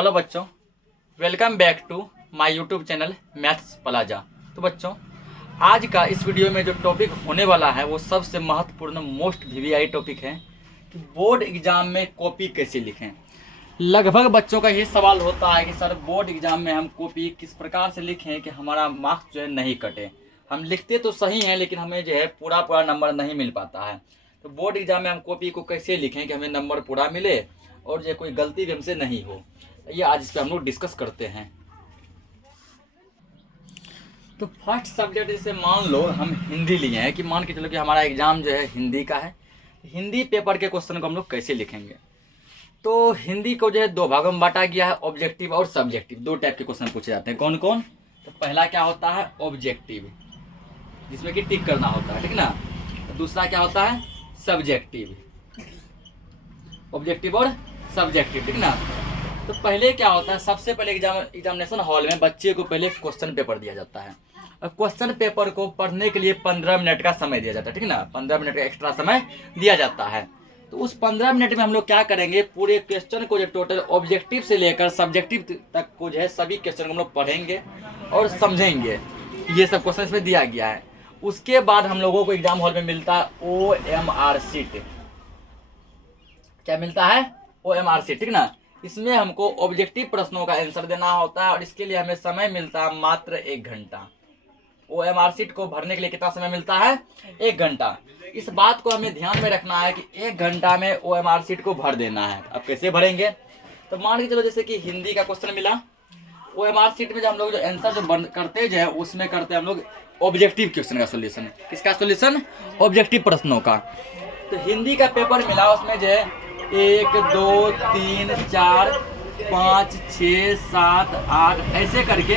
Hello बच्चों, welcome back to my YouTube channel Maths Plaza. तो बच्चों, आज का इस वीडियो में जो टॉपिक होने वाला है वो सबसे महत्वपूर्ण मोस्ट वीवीआई टॉपिक है कि बोर्ड एग्जाम में कॉपी कैसे लिखें। लगभग बच्चों का ये सवाल होता है कि सर बोर्ड एग्जाम में हम कॉपी किस प्रकार से लिखें कि हमारा मार्क्स जो है नहीं कटे। हम लिखते तो सही हैं लेकिन हमें जो है पूरा नंबर नहीं मिल पाता है। तो बोर्ड एग्जाम में हम कॉपी को कैसे लिखें कि हमें नंबर पूरा मिले और जो कोई गलती भी हमसे नहीं हो, ये आज इस पर हम लोग डिस्कस करते हैं। तो फर्स्ट सब्जेक्ट जैसे मान लो हम हिंदी लिए हैं कि मान के चलो कि हमारा एग्जाम जो है हिंदी का है। हिंदी पेपर के क्वेश्चन को हम लोग कैसे लिखेंगे। तो हिंदी को जो है दो भागों में बांटा गया है, ऑब्जेक्टिव और सब्जेक्टिव। दो टाइप के क्वेश्चन पूछे जाते हैं। कौन कौन? तो पहला क्या होता है ऑब्जेक्टिव, जिसमें कि टिक करना होता है, ठीक ना। तो दूसरा क्या होता है सब्जेक्टिव, ऑब्जेक्टिव और सब्जेक्टिव, ठीक ना। तो पहले क्या होता है, सबसे पहले एग्जामिनेशन हॉल में बच्चे को पहले क्वेश्चन पेपर दिया जाता है और क्वेश्चन पेपर को पढ़ने के लिए 15 मिनट का समय दिया जाता है, ठीक ना। 15 मिनट का एक्स्ट्रा समय दिया जाता है। तो उस 15 मिनट में हम लोग क्या करेंगे, पूरे क्वेश्चन को जो टोटल ऑब्जेक्टिव से लेकर सब्जेक्टिव तक को जो है सभी क्वेश्चन को हम लोग पढ़ेंगे और समझेंगे। ये सब क्वेश्चन इसमें दिया गया है। उसके बाद हम लोगों को एग्जाम हॉल में मिलता है OMR शीट। क्या मिलता है? OMR शीट, ठीक ना। इसमें हमको ऑब्जेक्टिव प्रश्नों का आंसर देना होता है और इसके लिए हमें समय मिलता है मात्र 1 घंटा। OMR शीट को भरने के लिए कितना समय मिलता है? 1 घंटा। इस बात को हमें ध्यान में रखना है कि 1 घंटा में OMR शीट को भर देना है। अब कैसे भरेंगे? तो मान के चलो जैसे कि हिंदी का क्वेश्चन मिला, OMR शीट में जो हम लोग जो आंसर जो करते जो है उसमें करते हैं हम लोग ऑब्जेक्टिव क्वेश्चन का सोल्यूशन। किसका सोल्यूशन? ऑब्जेक्टिव प्रश्नों का। तो हिंदी का पेपर मिला, उसमें जो है 1 2 3 4 5 6 7 8 ऐसे करके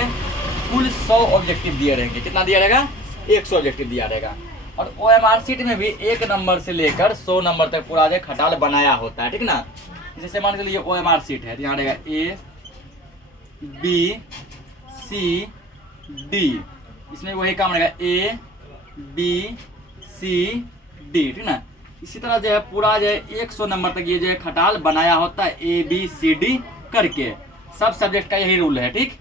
कुल 100 ऑब्जेक्टिव दिए रहेंगे। कितना दिया रहेगा? 100 ऑब्जेक्टिव दिया रहेगा। और OMR शीट में भी 1 नंबर से लेकर 100 नंबर तक पूरा जो खटाल बनाया होता है, ठीक ना। जैसे मान के चलिए OMR शीट है, यहाँ रहेगा A B C D। इसमें वही काम रहेगा A B C D, ठीक ना। इसी तरह जो है पूरा जो है 100 नंबर तक ये जो है खटाल बनाया होता है ABCD करके। सब सब्जेक्ट का यही रूल है, ठीक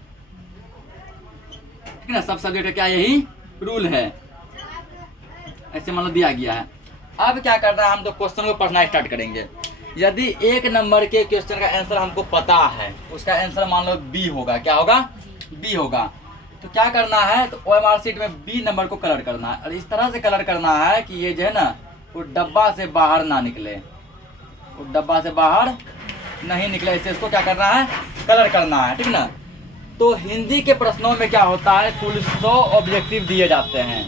ना। सब सब्जेक्ट का क्या यही रूल है, ऐसे मान लो दिया गया है। अब क्या करना है, हम तो क्वेश्चन को पढ़ना स्टार्ट करेंगे। यदि 1 नंबर के क्वेश्चन का आंसर हमको पता है, उसका आंसर मान लो B होगा। क्या होगा? B होगा। तो क्या करना है, तो OMR शीट में B नंबर को कलर करना है और इस तरह से कलर करना है कि ये जो है ना वो डब्बा से बाहर ना निकले, वो डब्बा से बाहर नहीं निकले। ऐसे इसको क्या करना है, कलर करना है, ठीक ना। तो हिंदी के प्रश्नों में क्या होता है, कुल 100 ऑब्जेक्टिव दिए जाते हैं।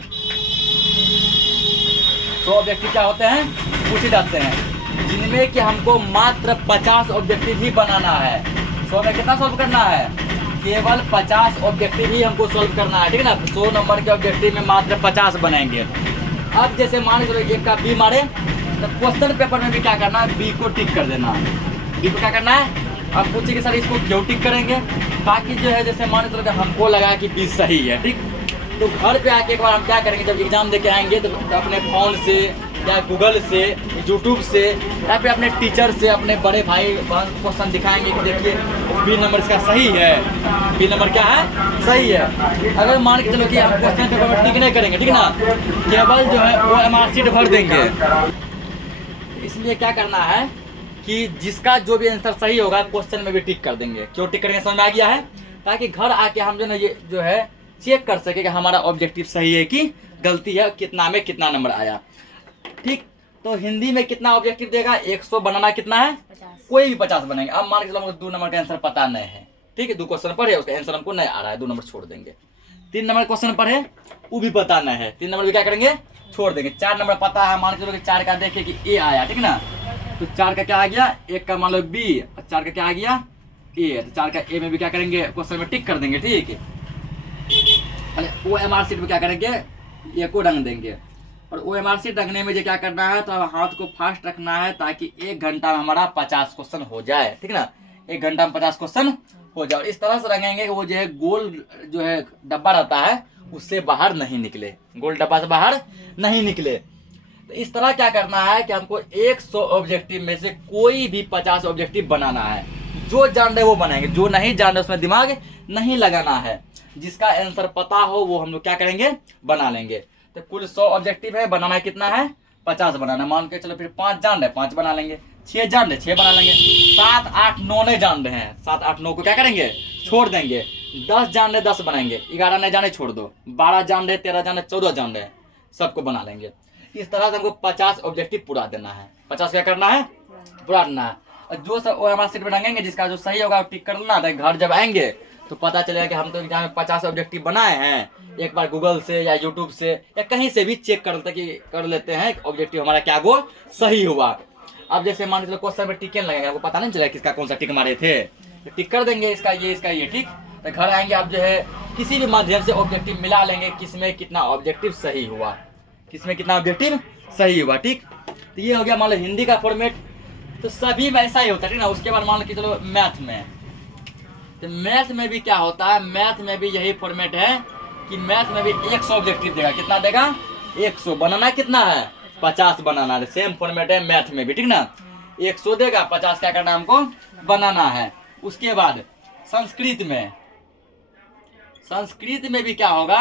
100 ऑब्जेक्टिव क्या होते हैं, पूछे जाते हैं, जिनमें कि हमको मात्र 50 ऑब्जेक्टिव ही बनाना है। 100 में कितना सोल्व करना है? केवल 50 ऑब्जेक्टिव ही हमको सोल्व करना है, ठीक है ना। 100 नंबर के ऑब्जेक्टिव में मात्र 50 बनाएंगे। अब जैसे मान लो एक का B मारे, तो क्वेश्चन पेपर में भी क्या करना है, B को टिक कर देना। B को क्या करना है? अब पूछे कि सर इसको क्यों टिक करेंगे? बाकी जो है जैसे मान लो हमको लगा कि B सही है, ठीक। तो घर पे आके एक बार हम क्या करेंगे, जब एग्जाम देके आएंगे तो अपने फ़ोन से या गूगल से, यूट्यूब से या फिर अपने टीचर से, अपने बड़े भाई बहन क्वेश्चन दिखाएंगे कि देखिए B नंबर इसका सही है। B नंबर क्या है? सही है। अगर मान के चलो कि हम क्वेश्चन पेपर में टिक नहीं करेंगे, ठीक ना, केवल जो है OMR शीट भर देंगे। इसलिए क्या करना है कि जिसका जो भी आंसर सही होगा क्वेश्चन में भी टिक कर देंगे। क्यों टिक करेंगे समझ में आ गया है? ताकि घर आके हम जो है ये जो है चेक कर सके कि हमारा ऑब्जेक्टिव सही है कि गलती है, कितना में कितना नंबर आया, ठीक। तो हिंदी में कितना ऑब्जेक्टिव देगा? 100 बनाना कितना है? 50। कोई भी 50 बनेंगे। अब मान के चलो हमको 2 नंबर का आंसर पता नहीं है, ठीक है। 2 क्वेश्चन पढ़े, उसका आंसर हमको नहीं आ रहा है, 2 नंबर छोड़ देंगे। 3 नंबर क्वेश्चन पढ़े, वो भी पता नहीं है, 3 नंबर भी क्या करेंगे? छोड़ देंगे। 4 नंबर पता है, मान के चलो कि 4 का देखे कि A आया, ठीक ना। तो 4 का क्या आ गया? 1 का मान लो B और 4 का क्या आ गया? A। तो 4 का A में भी क्या करेंगे, क्वेश्चन में टिक कर देंगे, ठीक है। OMR शीट में क्या करेंगे, A को रंग देंगे। और OMR शीट रखने में जो क्या करना है, तो हाथ को फास्ट रखना है ताकि 1 घंटा में हमारा 50 क्वेश्चन हो जाए, ठीक ना। 1 घंटा में 50 क्वेश्चन हो जाए। इस तरह से रंगेंगे कि वो जो है गोल जो है डब्बा रहता है उससे बाहर नहीं निकले, गोल डब्बा से बाहर नहीं निकले। तो इस तरह क्या करना है कि हमको 100 ऑब्जेक्टिव में से कोई भी 50 ऑब्जेक्टिव बनाना है। जो जान रहे वो बनाएंगे, जो नहीं जान रहे उसमें दिमाग नहीं लगाना है। जिसका आंसर पता हो वो हम लोग क्या करेंगे, बना लेंगे। तो कुल 100 ऑब्जेक्टिव है, बनाना कितना है, 50 बनाना। मान के चलो फिर 5 जान रहे 5 बना लेंगे, 6 जान रहे 6 बना लेंगे, 7 8 9 नहीं जान रहे हैं, 7 8 9 को क्या करेंगे, छोड़ देंगे। 10 जान रहे 10 बनाएंगे, 11 नहीं जाने छोड़ दो, 12 जान रहे 13 जान रहे 14 जान रहे सबको बना लेंगे। इस तरह से हमको 50 ऑब्जेक्टिव पूरा देना है। 50 क्या करना है, पूरा देना है। और जो सब OMR शीट में रंगेंगे, जिसका जो सही होगा टिक कर लेना। घर जब आएंगे तो पता चलेगा कि हम तो एग्जाम में 50 ऑब्जेक्टिव बनाए हैं। एक बार गूगल से या यूट्यूब से या कहीं से भी चेक कर लेते हैं ऑब्जेक्टिव हमारा क्या गो सही हुआ। अब जैसे मान लो क्वेश्चन में टिक लगेगा, आपको पता नहीं चलेगा किसका कौन सा टिक मारे थे, तो टिक कर देंगे इसका ये ठीक। तो घर आएंगे आप जो है किसी भी माध्यम से ऑब्जेक्टिव मिला लेंगे, किसमें कितना ऑब्जेक्टिव सही हुआ, किसमें कितना ऑब्जेक्टिव सही हुआ, ठीक। तो ये हो गया मान लो हिंदी का फॉर्मेट। तो सभी में ऐसा ही होता है, ठीक ना। उसके बाद मान लो कि चलो मैथ में, तो मैथ में भी क्या होता है, मैथ में भी यही फॉर्मेट है कि मैथ में भी 100 ऑब्जेक्टिव देगा। कितना देगा, 100। बनाना कितना है, 50 बनाना है। सेम फॉर्मेट है मैथ में भी, ठीक ना। 100 देगा, 50 क्या करना है हमको बनाना है। उसके बाद संस्कृत में भी क्या होगा,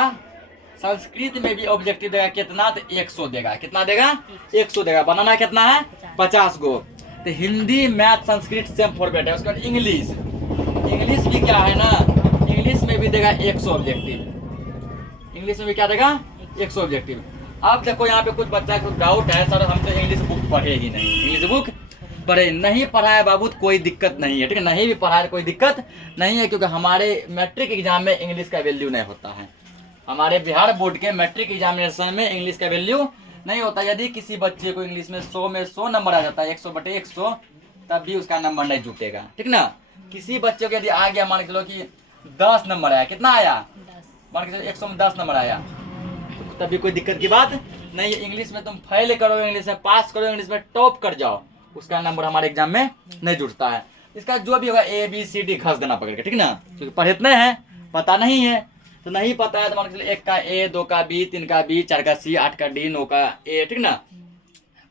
संस्कृत में भी ऑब्जेक्टिव देगा कितना, तो 100 देगा। कितना देगा, 100 देगा। बनाना कितना है, 50 गो। तो Hindi math Sanskrit same format है। उसके बाद इंग्लिश भी क्या है ना, इंग्लिश में भी देगा 100 ऑब्जेक्टिव। इंग्लिश में भी क्या देगा, 100 ऑब्जेक्टिव। अब देखो यहाँ पे कुछ बच्चा को डाउट है, सर हम तो इंग्लिश बुक पढ़े ही नहीं। इंग्लिश बुक पढ़े नहीं, पढ़ा है बाबू तो कोई दिक्कत नहीं है, ठीक है। नहीं भी पढ़ा है कोई दिक्कत नहीं है, क्योंकि हमारे मैट्रिक एग्जाम में इंग्लिश का वैल्यू नहीं होता है। हमारे बिहार बोर्ड के मैट्रिक एग्जामिनेशन में इंग्लिश का वैल्यू नहीं होता। यदि किसी बच्चे को इंग्लिश में 100 में 100 नंबर आ जाता है, 100/100, तब भी उसका नंबर नहीं जुटेगा, ठीक ना। किसी बच्चे को यदि आ गया, मान के चलो कि 10 नंबर आया, कितना आया, मान के चलो 100 में 10 नंबर आया, तो तभी कोई दिक्कत की बात नहीं है। इंग्लिश में तुम फेल करो, इंग्लिश में पास करो, इंग्लिश में टॉप कर जाओ, उसका नंबर हमारे एग्जाम में नहीं जुड़ता है। इसका जो भी होगा ABCD घस देना पकड़ के, ठीक ना। क्योंकि पढ़े इतने हैं, पता नहीं है। तो नहीं पता है तो मान के चलो 1 का A, 2 का B, 3 का B, 4 का C, 8 का D, 9 का A, ठीक ना।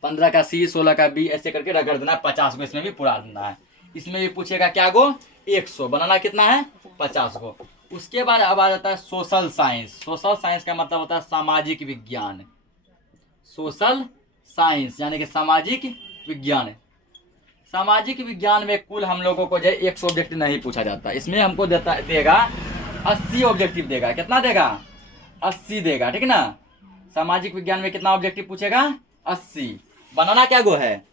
15 का C, 16 का B, ऐसे करके रगड़ देना। 50 को इसमें भी पूरा देना है। इसमें भी पूछेगा क्या गो, 100। बनाना कितना है, 50 को। उसके बाद अब आ जाता है सोशल साइंस। सोशल साइंस का मतलब होता है सामाजिक विज्ञान। सोशल साइंस यानी कि सामाजिक विज्ञान। सामाजिक विज्ञान में कुल हम लोगों को जो 100 ऑब्जेक्टिव नहीं पूछा जाता। इसमें हमको देगा 80 ऑब्जेक्टिव देगा। कितना देगा, 80 देगा, ठीक ना। सामाजिक विज्ञान में कितना ऑब्जेक्टिव पूछेगा, 80। बनाना क्या गो है,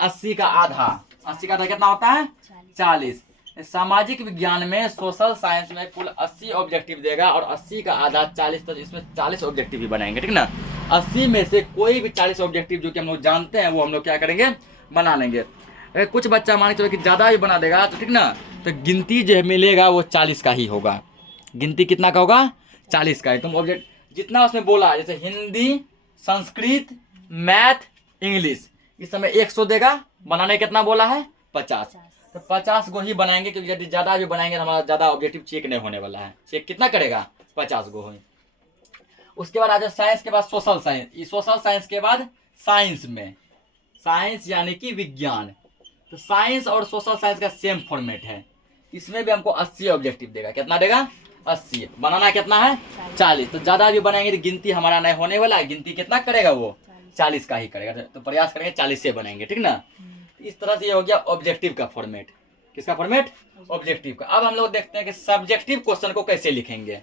80 का आधा। 80 का आधा कितना होता है, 40। सामाजिक विज्ञान में, सोशल साइंस में कुल 80 ऑब्जेक्टिव देगा और 80 का आधा 40, तो इसमें 40 ऑब्जेक्टिव भी बनाएंगे, ठीक ना। 80 में से कोई भी 40 ऑब्जेक्टिव जो कि हम लोग जानते हैं वो हम लोग क्या करेंगे, बना लेंगे। अगर कुछ बच्चा मान के चलो कि ज़्यादा भी बना देगा तो, ठीक ना, तो गिनती जो मिलेगा वो 40 का ही होगा। गिनती कितना का होगा, 40 का है। तुम ऑब्जेक्ट जितना उसमें बोला, जैसे हिंदी, संस्कृत, मैथ, इंग्लिश, इस समय 100 देगा। बनाने कितना बोला है, 50। तो 50 को ही बनाएंगे, क्योंकि यदि ज़्यादा भी बनाएंगे तो हमारा ज़्यादा ऑब्जेक्टिव चेक नहीं होने वाला है। चेक कितना करेगा, 50 को ही। उसके बाद आ जाए साइंस के बाद सोशल साइंस। इस सोशल साइंस के बाद साइंस में, साइंस यानी कि विज्ञान। तो साइंस और सोशल साइंस का सेम फॉर्मेट है। इसमें भी हमको 80 ऑब्जेक्टिव देगा। कितना देगा, 80। बनाना कितना है, 40। तो ज़्यादा भी बनाएंगे तो गिनती हमारा नहीं होने वाला है। गिनती कितना करेगा वो, 40 का ही करेगा। तो प्रयास करेंगे 40 से बनाएंगे, ठीक ना। इस तरह से ये हो गया ऑब्जेक्टिव का फॉर्मेट। किसका फॉर्मेट, ऑब्जेक्टिव का। अब हम लोग देखते हैं कि सब्जेक्टिव क्वेश्चन को कैसे लिखेंगे।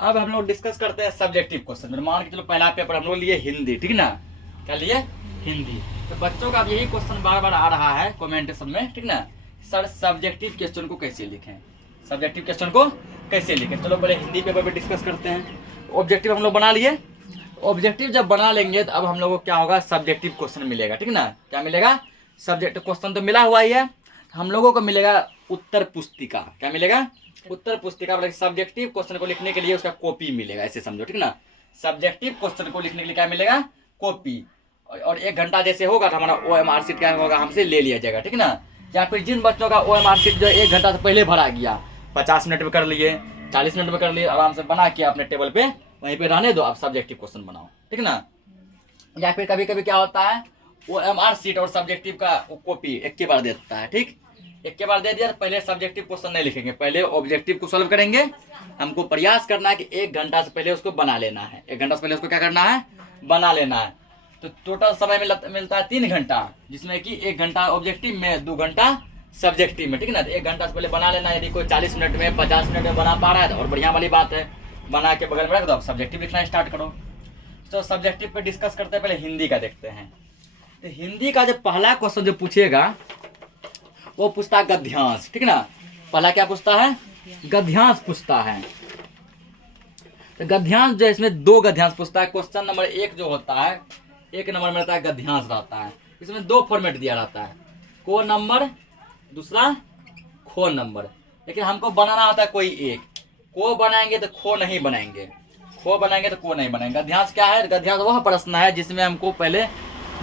अब हम लोग डिस्कस करते हैं सब्जेक्टिव क्वेश्चन। मान के चलो पहला पेपर हम लोग लिए हिंदी, ठीक ना। क्या लिए, हिंदी। तो बच्चों का अब यही क्वेश्चन बार बार आ रहा है कमेंट सब में, ठीक ना। सर सब्जेक्टिव क्वेश्चन को कैसे लिखें, सब्जेक्टिव क्वेश्चन को कैसे लिखें। चलो पहले हिंदी पेपर पे डिस्कस करते हैं। ऑब्जेक्टिव हम लोग बना लिए। ऑब्जेक्टिव जब बना लेंगे तो अब हम लोगों को क्या होगा, सब्जेक्टिव क्वेश्चन मिलेगा, ठीक ना। क्या मिलेगा, सब्जेक्टिव क्वेश्चन तो मिला हुआ ही है। हम लोगों को मिलेगा उत्तर पुस्तिका। क्या मिलेगा, उत्तर पुस्तिका। मतलब सब्जेक्टिव क्वेश्चन को लिखने के लिए उसका कॉपी मिलेगा, ऐसे समझो, ठीक ना। सब्जेक्टिव क्वेश्चन को लिखने के लिए क्या मिलेगा, कॉपी। और 1 घंटा जैसे होगा तो हमारा OMR शीट क्या होगा, हमसे ले लिया जाएगा, ठीक ना। या फिर जिन बच्चों का OMR शीट जो 1 घंटा से पहले भरा गया, 50 मिनट में कर लिए, 40 मिनट में कर लिए, आराम से बना के अपने टेबल पे वहीं पे रहने दो, आप सब्जेक्टिव क्वेश्चन बनाओ, ठीक ना। या फिर कभी कभी क्या होता है, वो MR शीट और सब्जेक्टिव का कॉपी एक के बार दे देता है। ठीक, एक के बार दे दिया तो पहले सब्जेक्टिव क्वेश्चन नहीं लिखेंगे, पहले ऑब्जेक्टिव को सॉल्व करेंगे। हमको प्रयास करना है कि 1 घंटा से पहले उसको बना लेना है, 1 घंटा से पहले उसको क्या करना है, बना लेना है। तो टोटल समय मिलता है 3 घंटा, जिसमें कि 1 घंटा ऑब्जेक्टिव में, 2 घंटा सब्जेक्टिव में। ठीक है ना, तो 1 घंटा से पहले बना लेना। यदि कोई 40 मिनट में, 50 मिनट में बना पा रहा है तो और बढ़िया वाली बात है, बना के बगल में रख दो, अब सब्जेक्टिव लिखना स्टार्ट करो। तो सब्जेक्टिव पे डिस्कस करते हैं, पहले हिंदी का देखते हैं। तो हिंदी का जो पहला क्वेश्चन जो पूछेगा वो पूछता है गद्यांश। ठीक ना, पहला क्या पूछता है, गद्यांश पूछता है। तो गद्यांश जो इसमें 2 गद्यांश पूछता है। क्वेश्चन नंबर 1 जो होता है, 1 नंबर में रहता है गद्यांश रहता है। इसमें 2 फॉर्मेट दिया रहता है, को नंबर, दूसरा खो नंबर। लेकिन हमको बनाना होता है कोई एक, को बनाएंगे तो खो नहीं बनाएंगे, खो बनाएंगे तो को नहीं बनाएंगे। गद्यांश क्या है, गद्यांश वह प्रश्न है जिसमें हमको पहले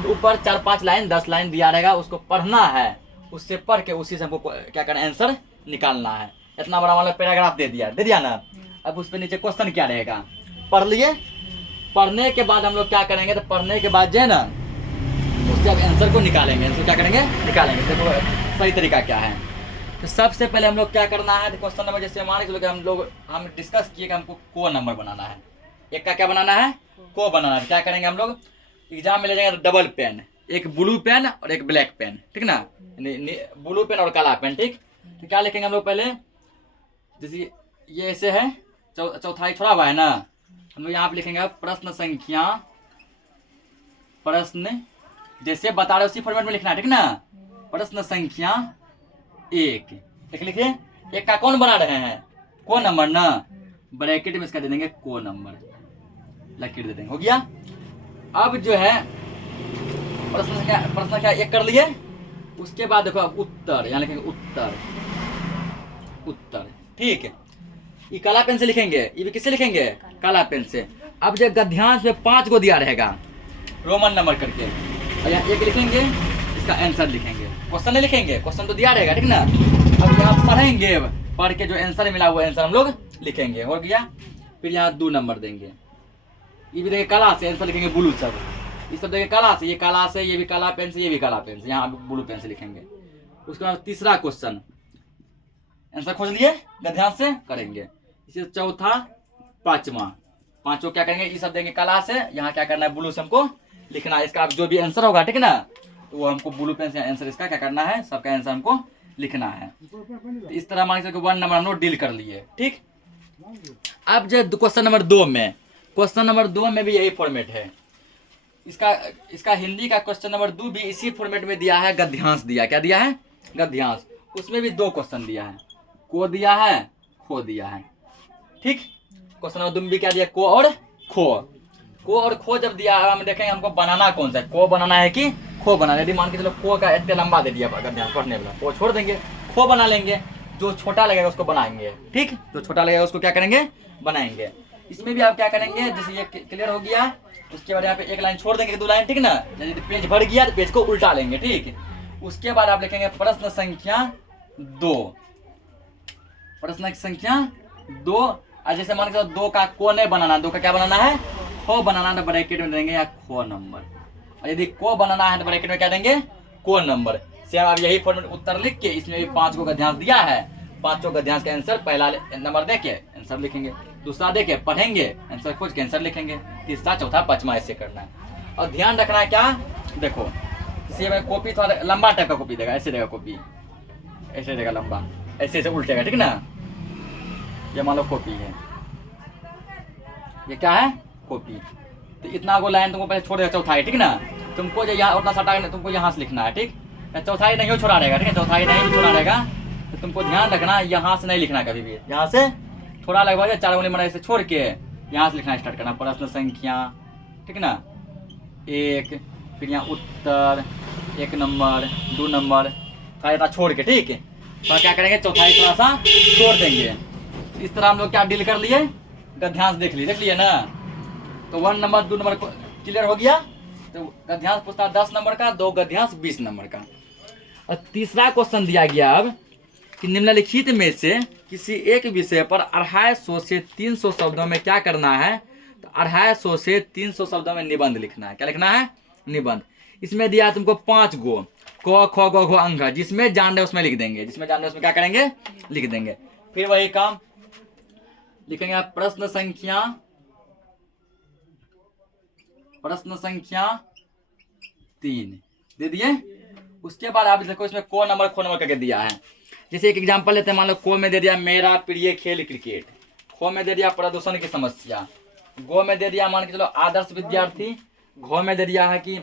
ऊपर 4-5 लाइन 10 लाइन दिया रहेगा, उसको पढ़ना है, उससे पढ़ के उसी से हमको क्या करना है, आंसर निकालना है। इतना बड़ा वाला पैराग्राफ दे दिया ना, अब उस पर नीचे क्वेश्चन क्या रहेगा, पढ़ लिए। पढ़ने के बाद हम लोग क्या करेंगे, तो पढ़ने के बाद जो है ना उससे अब आंसर को निकालेंगे, आंसर क्या करेंगे, निकालेंगे। देखो सही तरीका क्या है। तो सबसे पहले हम लोग क्या करना है, तो क्वेश्चन नंबर जैसे मान के हम डिस्कस किए कि हमको को नंबर बनाना है, एक का क्या बनाना है, को बनाना है। क्या करेंगे हम लोग, एग्जाम में ले जाएंगे डबल पेन, एक ब्लू पेन और एक ब्लैक पेन। ठीक ना, ब्लू पेन और काला पेन। ठीक, तो क्या लिखेंगे हम लोग पहले, जैसे ये ऐसे है, चौथाई छोड़ा हुआ है ना, हम लोग यहाँ पे लिखेंगे प्रश्न संख्या, प्रश्न जैसे बता रहे उसी फॉर्मेट में लिखना है। ठीक ना, प्रश्न संख्या 1 लिखिए। एक का कौन बना रहे हैं, को नंबर ना, ब्रैकेट में इसका दे देंगे को नंबर, लकीर दे देंगे, हो गया। अब जो है प्रश्न संख्या 1 कर लिए। उसके बाद देखो अब उत्तर, यहाँ लिखेंगे उत्तर, उत्तर। ठीक है, ये काला पेन से लिखेंगे, ये भी किससे लिखेंगे, काला पेन से। अब जो गद्यांश में 5 को दिया रहेगा रोमन नंबर करके, और यहाँ 1 लिखेंगे, इसका आंसर लिखेंगे, क्वेश्चन नहीं लिखेंगे, क्वेश्चन तो दिया रहेगा। ठीक ना, अब यहाँ पढ़ेंगे, पढ़ के जो आंसर मिला हुआ आंसर हम लोग लिखेंगे, हो गया। फिर यहाँ 2 नंबर देंगे, ये भी देंगे काला से, आंसर लिखेंगे ब्लू सब, ये सब देंगे काला से, ये काला से, ये भी काला पेन से, ये भी काला पेन से, यहाँ ब्लू पेन से लिखेंगे। उसके बाद तीसरा क्वेश्चन आंसर खोज लिए, गद्यांश से करेंगे। इसी चौथा, पांचवा क्या करेंगे, ये सब देंगे काला से, यहाँ क्या करना है, ब्लू से हमको लिखना है। इसका जो भी आंसर होगा, ठीक ना, तो वो हमको ब्लू पेन से आंसर इसका क्या करना है, सबका आंसर हमको लिखना है। तो इस तरह मान के 1 नंबर हम लोग डील कर लिए। ठीक, अब जो क्वेश्चन नंबर 2 में, क्वेश्चन नंबर 2 में भी यही फॉर्मेट है। इसका हिंदी का क्वेश्चन नंबर 2 भी इसी फॉर्मेट में दिया है, गद्यांश दिया, क्या दिया है, गद्यांश। उसमें भी 2 क्वेश्चन दिया है, को दिया है, खो दिया है। ठीक, क्वेश्चन नंबर 2 में भी क्या दिया, को और खो। को और खो जब दिया है, हम देखेंगे हमको बनाना कौन सा है, को बनाना है कि खो बनाना है। यदि मान के चलो को का इतना लंबा दे दिया गद्यांश पढ़ने वाला, वो छोड़ देंगे, खो बना लेंगे, जो छोटा लगेगा उसको बनाएंगे। ठीक, जो छोटा लगेगा उसको क्या करेंगे, बनाएंगे। इसमें भी आप क्या करेंगे, जैसे ये क्लियर हो गया, उसके बाद यहाँ पे 1 लाइन छोड़ देंगे, 2 लाइन। ठीक ना, यदि पेज भर गया तो पेज को उल्टा लेंगे। ठीक, उसके बाद आप लिखेंगे प्रश्न संख्या 2, प्रश्न संख्या 2। और जैसे मान के 2 का को नहीं बनाना, 2 का क्या बनाना है, खो बनाना, तो ब्रैकेट में देंगे या खो नंबर। और यदि को बनाना है तो ब्रैकेट में क्या देंगे, को नंबर। सेम आप यही फॉर्मेट उत्तर लिख के, इसमें भी 5 को गद्यांश दिया है, 5 गद्यांश का आंसर पहला नंबर दे के आंसर लिखेंगे, दूसरा दे के पढ़ेंगे, आंसर खोज के आंसर लिखेंगे, तीसरा, चौथा, 5वां ऐसे करना है। और ध्यान रखना है क्या, देखो इसे में कॉपी थोड़ा लंबा टाइप का कॉपी देगा, ऐसे देगा कॉपी, ऐसे देगा लंबा, ऐसे ऐसे उल्टेगा। ठीक ना, ये मान लो कॉपी है, ये क्या है, कॉपी। तो इतना को लाइन तुमको पहले छोड़ देगा, चौथाई। ठीक ना, तुमको जो यहाँ उतना सटा तुमको यहाँ से लिखना है। ठीक, चौथाई नहीं छोड़ा रहेगा। ठीक है, चौथाई नहीं छोड़ा रहेगा, तो तुमको ध्यान रखना यहाँ से नहीं लिखना कभी भी, यहाँ से थोड़ा लगभग 4 उंगली मरा से छोड़ के यहाँ से लिखना स्टार्ट करना, प्रश्न संख्या, ठीक ना, 1, फिर यहाँ उत्तर, 1 नंबर, 2 नंबर, थोड़ा इतना छोड़ के। ठीक है, तो क्या करेंगे, चौथाई थोड़ा सा छोड़ देंगे। इस तरह हम लोग क्या डील कर लिए, गद्यांश देख लिए ना। तो 1 नंबर 2 नंबर क्लियर हो गया। तो गद्यांश पूछता है 10 नंबर का, 2 गद्यांश 20 नंबर का। और तीसरा क्वेश्चन दिया गया अब कि निम्नलिखित में से किसी एक विषय पर 250 से 300 शब्दों में क्या करना है, तो 250 से 300 शब्दों में निबंध लिखना है। क्या लिखना है, निबंध। इसमें दिया है तुमको 5 गो क ख ग घ अंग, जिसमें जान रहे उसमें लिख देंगे, जिसमें जान रहे उसमें क्या करेंगे लिख देंगे। फिर वही काम लिखेंगे आप प्रश्न संख्या 3 दे दिए। उसके बाद आप देखो इसमें को नंबर खो नंबर करके दिया है। जैसे एक एग्जांपल लेते हैं, मान लो को में दे दिया मेरा प्रिय खेल क्रिकेट, खो में दे दिया प्रदूषण की समस्या, गो में दे दिया मान के चलो आदर्श विद्यार्थी, घो में दे दिया है कि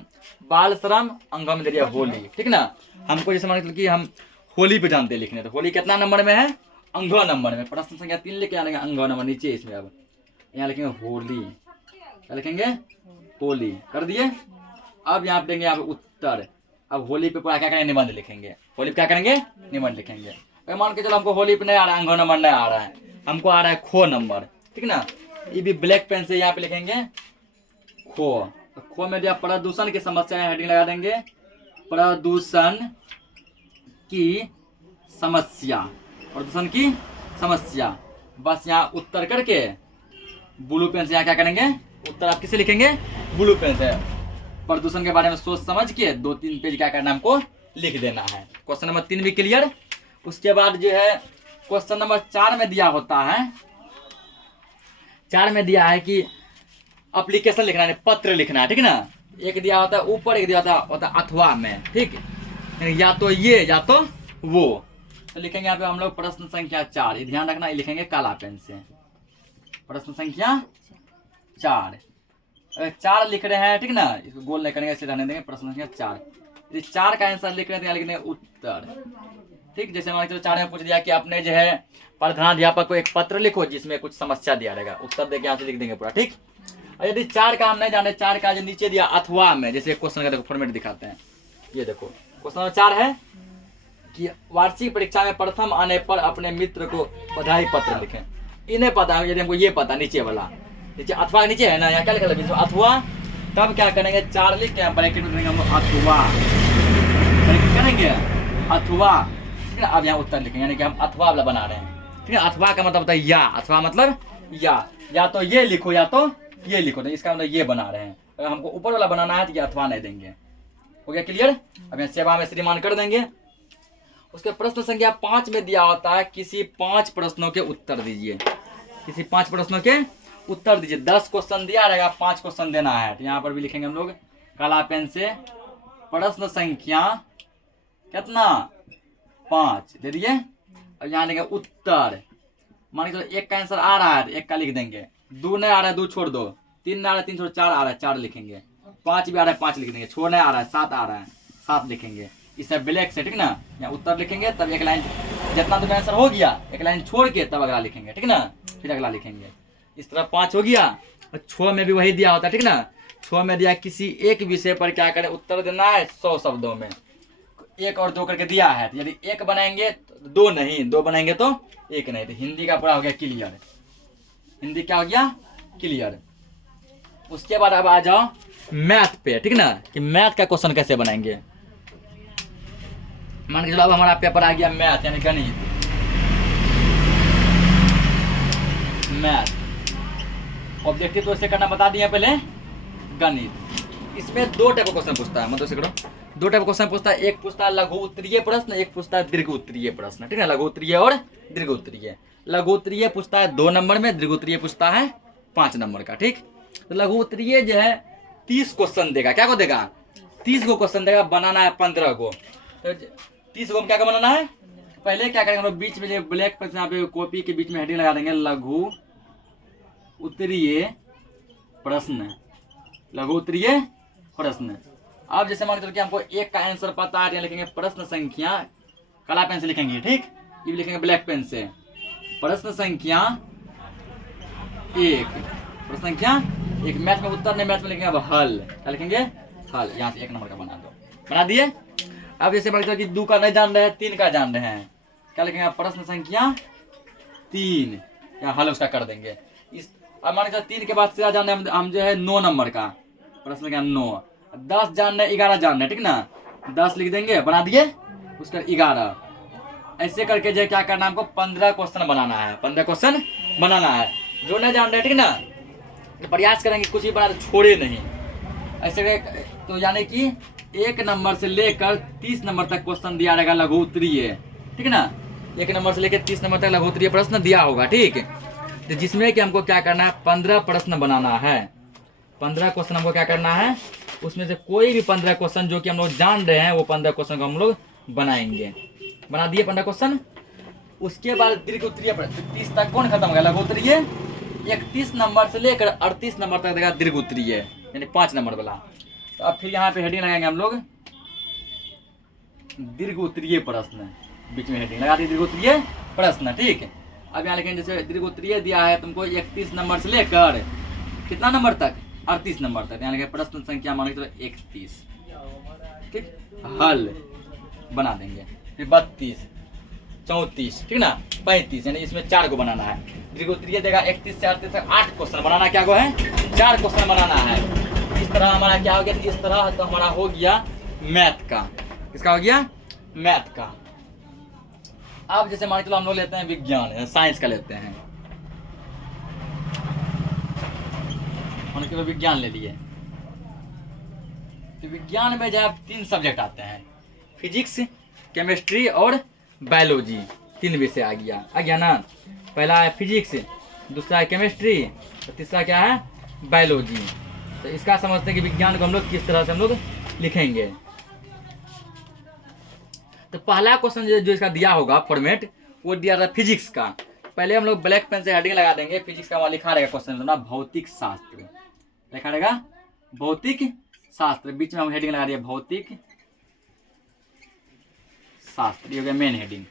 बाल श्रम, अंग में दे दिया होली। ठीक ना, हमको जैसे मान के चलो कि हम होली पे जानते हैं लिखने, तो होली कितना नंबर में है अंग नंबर में, प्रश्न संख्या 3 लेके आएंगे अंग नंबर नीचे इसमें। अब यहाँ लिखेंगे होली, क्या लिखेंगे होली कर दिए। अब यहाँ पे देंगे यहाँ पे उत्तर। अब होली पे पूरा क्या करेंगे निबंध लिखेंगे, होली पे क्या करेंगे निबंध लिखेंगे। मान के चलो हमको होली पे नहीं आ रहा है, अंग नंबर नहीं आ रहा है, हमको आ रहा है खो नंबर। ठीक ना, ये भी ब्लैक पेन से यहाँ पे लिखेंगे खो। खो में दिया प्रदूषण की समस्या, हेडिंग लगा देंगे प्रदूषण की समस्या, प्रदूषण की समस्या। बस यहाँ उत्तर करके ब्लू पेन से यहाँ क्या करेंगे उत्तर आप किसे लिखेंगे ब्लू पेन से। प्रदूषण के बारे में सोच समझ के 2-3 पेज क्या करना हमको लिख देना है। क्वेश्चन नंबर 3 भी क्लियर। उसके बाद जो है क्वेश्चन नंबर 4 में दिया होता है, 4 में दिया है कि एप्लीकेशन लिखना है, पत्र लिखना है। ठीक ना, एक दिया होता है ऊपर, एक दिया होता है अथवा में। ठीक, या तो ये या तो वो। तो लिखेंगे यहाँ पे हम लोग प्रश्न संख्या 4, ये ध्यान रखना, ये लिखेंगे काला पेन से प्रश्न संख्या 4। अगर 4 लिख रहे हैं ठीक ना, इसको गोल नहीं करेंगे, इसे रहने देंगे प्रश्न संख्या 4। यदि 4 का आंसर लिख रहे हैं तो लिख देंगे उत्तर। ठीक, जैसे हमारे चलो 4 में पूछ दिया कि अपने जो है प्रधानाध्यापक को एक पत्र लिखो जिसमें कुछ समस्या दिया रहेगा, उत्तर देके यहाँ से लिख देंगे पूरा। ठीक, और यदि 4 का हम नहीं जाने, 4 का जो नीचे दिया अथवा में, जैसे क्वेश्चन का देखो फॉर्मेट दिखाते हैं, ये देखो क्वेश्चन नंबर 4 है कि वार्षिक परीक्षा में प्रथम आने पर अपने मित्र को बधाई पत्र लिखें। इन्हें पता है, यदि हमको ये पता नीचे वाला, नीचे अथवा नीचे है ना, यहाँ क्या लिखा है अथवा, तब क्या करेंगे 4 लिख के ब्रैकेट में करेंगे हम अथवा, करेंगे अथवा। ठीक है, अब यहाँ उत्तर लिखेंगे, यानी कि हम अथवा वाला बना रहे हैं। ठीक है, अथवा का मतलब होता है या, अथवा मतलब या तो ये लिखो या तो ये लिखो, तो इसका मतलब ये बना रहे हैं। अगर हमको ऊपर वाला बनाना है तो ये अथवा नहीं देंगे। हो गया क्लियर। अब यहाँ सेवा में श्रीमान कर देंगे। उसके प्रश्न संख्या 5 में दिया होता है किसी 5 प्रश्नों के उत्तर दीजिए, किसी 5 प्रश्नों के उत्तर दीजिए। 10 क्वेश्चन दिया रहेगा, 5 क्वेश्चन देना है। तो यहाँ पर भी लिखेंगे हम लोग काला पेन से प्रश्न संख्या कितना 5 दे दिए। अब यहाँ लिखेंगे उत्तर। मान के चलो 1 का आंसर आ रहा है तो 1 का लिख देंगे, 2 नहीं आ रहा है 2 छोड़ दो, 3 नहीं आ रहा है 3 छोड़, 4 आ रहा है 4 लिखेंगे, 5 भी आ रहा है 5 लिख देंगे, 6 नहीं आ रहा है 7 आ रहा है 7 लिखेंगे। इसे ब्लैक से ठीक ना, यहाँ उत्तर लिखेंगे, तब एक लाइन जितना तुम्हें आंसर हो गया एक लाइन छोड़ के तब अगला लिखेंगे। ठीक ना, फिर अगला लिखेंगे। इस तरह 5 हो गया। और 6 में भी वही दिया होता है। ठीक ना, 6 में दिया किसी एक विषय पर क्या करें उत्तर देना है 100 शब्दों में, 1 और 2 करके दिया है। तो यदि 1 बनाएंगे तो 2 नहीं, 2 बनाएंगे तो 1 नहीं। तो हिंदी का पूरा हो गया क्लियर, हिंदी क्या हो गया क्लियर। उसके बाद अब आ जाओ मैथ पे। ठीक ना, कि मैथ का क्वेश्चन कैसे बनाएंगे। मान के चलो अब हमारा पेपर आ गया मैथ यानी गणित। मैथ ऑब्जेक्टिव तो इससे करना बता दिया पहले। गणित इसमें 2 टाइप का क्वेश्चन पूछता है, मतलब से करो 2 टाइप का क्वेश्चन पूछता है। एक पूछता है लघु उत्तरीय प्रश्न, एक पूछता है दीर्घ उत्तरीय प्रश्न। ठीक है, लघु उत्तरीय और दीर्घ उत्तरीय। लघु उत्तरीय पूछता है 2 नंबर में, दीर्घ उत्तरीय पूछता है 5 नंबर का। ठीक, तो लघु उत्तरीय जो है 30 क्वेश्चन देगा। क्या को देगा 30 गो क्वेश्चन देगा, बनाना है 15 गो। तो 30 गो में क्या बनाना है, पहले क्या करेंगे हम लोग बीच में जो ब्लैक पर यहाँ पे कॉपी के बीच में हेडिंग लगा देंगे लघु उत्तरीय प्रश्न, लघु उत्तरीय प्रश्न। अब जैसे मान के चलो कि हमको 1 का आंसर पता है, लिखेंगे प्रश्न संख्या, काला पेन से लिखेंगे। ठीक, ये लिखेंगे ब्लैक पेन से प्रश्न संख्या 1, प्रश्न संख्या 1। मैथ में उत्तर नहीं, मैथ में लिखेंगे अब हल, क्या लिखेंगे हल। यहाँ से 1 नंबर का बना दो, बना दिए। अब जैसे मान के चलो कि 2 का नहीं जान रहे हैं 3 का जान रहे हैं, क्या लिखेंगे प्रश्न संख्या 3, यहाँ हल उसका कर देंगे। इस अब मान के चलो 3 के बाद सीधा जान रहे हैं हम जो है 9 नंबर का प्रश्न संख्या 9। 10 जान रहे 11 जान रहे। ठीक ना, 10 लिख देंगे, बना दिए। उसका 11 ऐसे करके जो क्या करना है हमको 15 क्वेश्चन बनाना है, 15 क्वेश्चन बनाना है। जो नहीं जान रहे ठीक ना, तो प्रयास करेंगे कुछ भी बना छोड़े नहीं। ऐसे तो यानी कि 1 नंबर से लेकर 30 नंबर तक क्वेश्चन दिया रहेगा लघु उत्तरीय, ठीक है ना। 1 नंबर से लेकर 30 नंबर तक लघु उत्तरीय प्रश्न दिया होगा, ठीक। तो जिसमें कि हमको क्या करना है, 15 प्रश्न बनाना है। 15 क्वेश्चन हमको क्या करना है, उसमें से कोई भी 15 क्वेश्चन जो कि हम लोग जान रहे हैं वो 15 क्वेश्चन को हम लोग बनाएंगे। बना दिए 15 क्वेश्चन। उसके बाद दीर्घ उत्तरीय 30 तक कौन खत्म होगा, लघु उत्तरीय। 31 नंबर से लेकर 38 नंबर तक देगा दीर्घ उत्तरीय, यानी 5 नंबर वाला। तो अब फिर यहाँ पे हेडिंग लगाएंगे हम लोग दीर्घ उत्तरीय प्रश्न, बीच में हेडिंग लगा दी दीर्घ उत्तरीय प्रश्न, ठीक। अब यहाँ लिखेंगे जैसे दीर्घ उत्तरीय दिया है तुमको 31 नंबर से लेकर कितना नंबर तक, 38 नंबर तक। यहाँ लिखे प्रश्न संख्या मान लो 31, ठीक। हल बना देंगे। फिर 32, 34, ठीक ना, 35, यानी इसमें 4 को बनाना है। दीर्घ उत्तरीय देगा 31 से 38 तक 8 क्वेश्चन बनाना, क्या को है 4 क्वेश्चन बनाना है। इस तरह हमारा क्या हो गया, इस तरह तो हमारा हो गया मैथ का। किसका हो गया, मैथ का। अब जैसे मान के चलो हम लोग लेते हैं विज्ञान, साइंस का लेते हैं। मान के चलो विज्ञान ले लिए, तो विज्ञान में जब 3 सब्जेक्ट आते हैं, फिजिक्स, केमिस्ट्री और बायोलॉजी। 3 विषय आ गया ना। पहला है फिजिक्स, दूसरा है केमिस्ट्री, और तीसरा क्या है, बायोलॉजी। तो इसका समझते हैं कि विज्ञान को हम लोग किस तरह से हम लोग लिखेंगे। तो पहला क्वेश्चन जो इसका दिया होगा फॉर्मेट, वो दिया था फिजिक्स का। पहले हम लोग ब्लैक पेन से हेडिंग लगा देंगे। फिजिक्स का वहां लिखा रहेगा क्वेश्चन ना, भौतिक शास्त्र लिखा रहेगा, भौतिक शास्त्र। बीच में हम हेडिंग लगा दिया भौतिक शास्त्र, ये हो गया मेन हेडिंग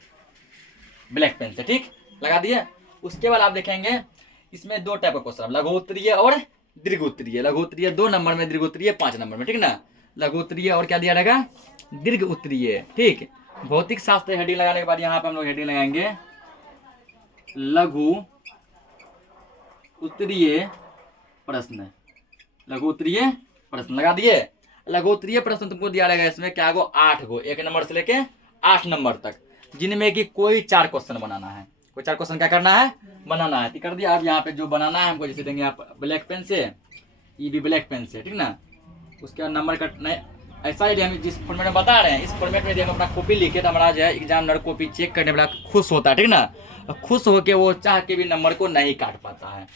ब्लैक पेन से, ठीक लगा दिए। उसके बाद आप देखेंगे इसमें 2 टाइप का क्वेश्चन, लघु उत्तरीय और दीर्घ उत्तरीय। लघु उत्तरीय 2 नंबर में, दीर्घ उत्तरीय 5 नंबर में, ठीक ना। लघु उत्तरीय और क्या दिया रहेगा, दीर्घ उत्तरीय, ठीक। भौतिक शास्त्र हेडिंग लगाने के बाद यहाँ पे हम लोग हेडिंग लगाएंगे लघु उत्तरीय प्रश्न। लघु उत्तरीय प्रश्न लगा दिए। लघु उत्तरीय प्रश्न तुमको दिया रहेगा इसमें क्या गो, 8 गो, 1 नंबर से लेके 8 नंबर तक, जिनमें कि कोई 4 क्वेश्चन बनाना है। कोई 4 क्वेश्चन क्या करना है, बनाना है। कर दिया। अब यहाँ पे जो बनाना है हमको, जैसे देंगे आप ब्लैक पेन से, ये भी ब्लैक पेन से, ठीक ना। उसके बाद नंबर कट नहीं, ऐसा ही हम जिस फॉर्मेट में बता रहे हैं, इस फॉर्मेट में हम अपना कॉपी लिखे तो हमारा जो है एग्जामिनर कॉपी चेक करने वाला खुश होता है, ठीक ना। खुश होके वो चाह के भी नंबर को नहीं काट पाता है।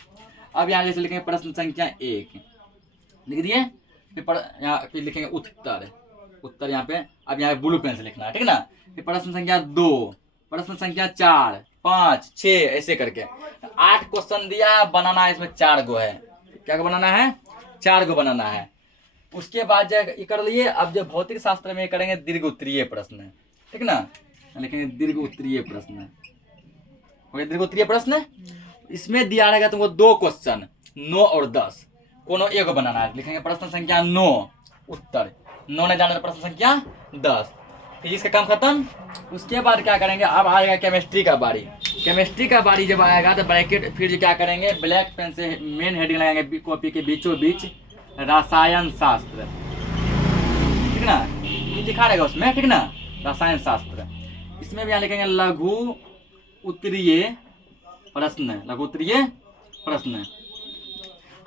अब यहाँ जैसे लिखेंगे प्रश्न संख्या 1 लिख दिए, फिर यहाँ पे लिखेंगे उत्तर, उत्तर यहाँ पे। अब यहाँ पे ब्लू पेन से लिखना है, ठीक ना। फिर प्रश्न संख्या 2, प्रश्न संख्या 4, 5, 6 ऐसे करके 8 क्वेश्चन दिया, बनाना है इसमें 4 गो है। क्या को बनाना है, 4 गो बनाना है। उसके बाद जब ये कर लिए, अब जो भौतिक शास्त्र में करेंगे दीर्घ उत्तरीय प्रश्न, ठीक ना। लिखेंगे दीर्घ उत्तरीय प्रश्न, हो गया दीर्घ उत्तरीय प्रश्न। इसमें दिया रहेगा तुमको 2 क्वेश्चन, 9 और 10, कोनो एक बनाना है। लिखेंगे प्रश्न संख्या 9 उत्तर, 9 ने जाना प्रश्न संख्या 10। फिजिक्स का काम खत्म। उसके बाद क्या करेंगे, अब आएगा केमिस्ट्री का बारी। केमिस्ट्री का बारी जब आएगा तो ब्रैकेट फिर क्या करेंगे, ब्लैक पेन से मेन हेडिंग लगाएंगे कॉपी के बीचों बीच रसायन शास्त्र, ठीक ना। ये लिखा रहेगा उसमें, ठीक ना, रसायन शास्त्र। इसमें भी यहाँ लिखेंगे लघु उत्तरीय प्रश्न, लघु उत्तरीय प्रश्न।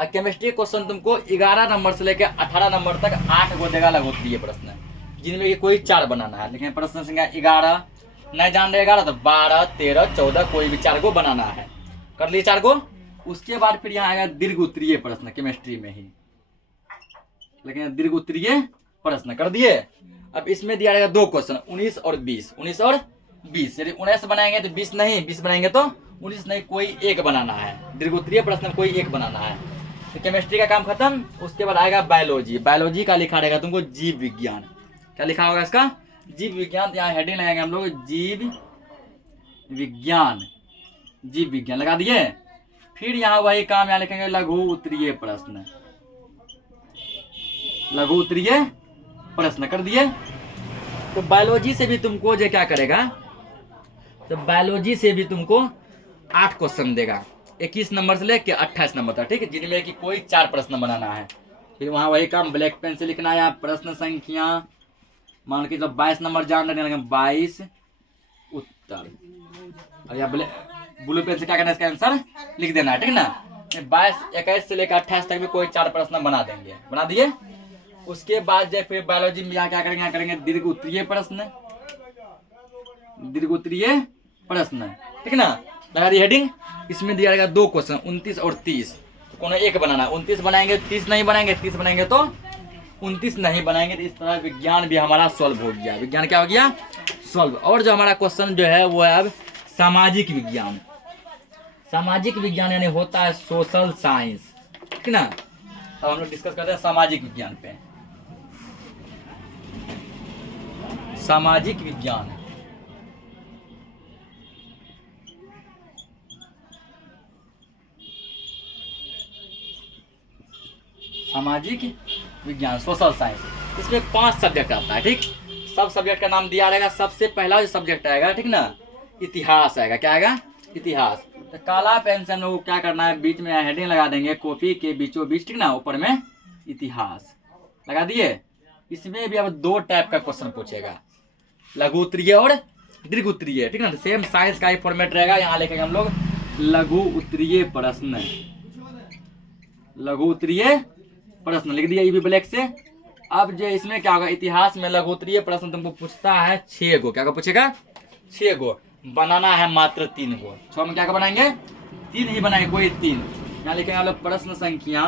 और केमिस्ट्री क्वेश्चन तुमको 11 नंबर से लेकर 18 नंबर तक 8 गो देगा लघु उत्तरीय प्रश्न, जिनमें कि कोई 4 बनाना है। लेकिन प्रश्न संख्या 11 नहीं जान रहे 11 तो 12, 13, 14 कोई भी 4 गो बनाना है। कर लिए 4 गो। उसके बाद फिर यहाँ आएगा दीर्घ उत्तरीय प्रश्न, केमिस्ट्री में ही लेकिन दीर्घ उत्तरीय प्रश्न कर दिए। अब इसमें दिया रहेगा 2 क्वेश्चन, 19 और 20, 19 और 20। यदि 19 बनाएंगे तो 20 नहीं, 20 बनाएंगे तो 19 नहीं, कोई एक बनाना है। दीर्घ उत्तरीय प्रश्न कोई एक बनाना है। तो केमिस्ट्री का काम खत्म। उसके बाद आएगा बायोलॉजी। बायोलॉजी का लिखा रहेगा तुमको जीव विज्ञान। क्या लिखा होगा इसका, जीव विज्ञान। यहाँ हेडिंग लगाएंगे हम लोग जीव विज्ञान, जीव विज्ञान लगा दिए। फिर यहाँ वही काम, यहाँ लिखेंगे लघु उत्तरीय प्रश्न, लघु उत्तरीय प्रश्न कर दिए। तो बायोलॉजी से भी तुमको जो क्या करेगा, तो बायोलॉजी से भी तुमको 8 क्वेश्चन देगा, 21 नंबर से लेके 28 नंबर तक, ठीक है, जिनमें कि कोई 4 प्रश्न बनाना है। फिर वहाँ वही काम ब्लैक पेन से लिखना है। प्रश्न संख्या मान के 22 नंबर जान रहे हैं, 22 उत्तर। अब यहाँ ब्लू पेन से क्या करना है, इसका आंसर लिख देना है, ठीक ना। 22, 21 से लेकर 28 तक भी कोई 4 प्रश्न बना देंगे, बना दिए। उसके बाद जो फिर बायोलॉजी में यहाँ क्या करेंगे, यहाँ करेंगे दीर्घ उत्तरीय प्रश्न, दीर्घ उत्तरीय प्रश्न, ठीक है ना। लगा दी हेडिंग। इसमें दिया जाएगा 2 क्वेश्चन 29 और 30, तो कौन एक बनाना, 29 बनाएंगे 30 नहीं बनाएंगे, 30 बनाएंगे तो 29 नहीं बनाएंगे। तो इस तरह विज्ञान भी हमारा सॉल्व हो गया। विज्ञान क्या हो गया, सॉल्व। और जो हमारा क्वेश्चन जो है वो है अब सामाजिक विज्ञान। सामाजिक विज्ञान यानी होता है सोशल साइंस, ठीक है ना। अब हम लोग डिस्कस करते हैं सामाजिक विज्ञान पे। सामाजिक विज्ञान, सामाजिक विज्ञान सोशल साइंस, इसमें 5 सब्जेक्ट आता है, ठीक। सब सब्जेक्ट का नाम दिया रहेगा। सबसे पहला जो सब्जेक्ट आएगा, ठीक ना, इतिहास आएगा। क्या आएगा, इतिहास। तो काला पेन से हम लोग को क्या करना है, बीच में हेडिंग लगा देंगे, कॉपी के बीचों बीच, ठीक ना, ऊपर में इतिहास लगा दिए। इसमें भी अब 2 टाइप का क्वेश्चन पूछेगा, लघु उत्तरीय और दीर्घ उत्तरीय, ठीक ना। सेम साइंस का ही फॉर्मेट रहेगा। यहाँ लिखेंगे हम लोग लघु उत्तरीय प्रश्न, लघु उत्तरीय प्रश्न लिख दिया ये भी ब्लैक से। अब जो इसमें क्या होगा, इतिहास में लघु उत्तरीय प्रश्न तुमको पूछता है 6 गो। क्या पूछेगा, 6 गो। बनाना है मात्र 3 गो। 6 में क्या बनाएंगे, 3 ही बनाएंगे, कोई 3। यहाँ लिखेंगे हम लोग प्रश्न संख्या,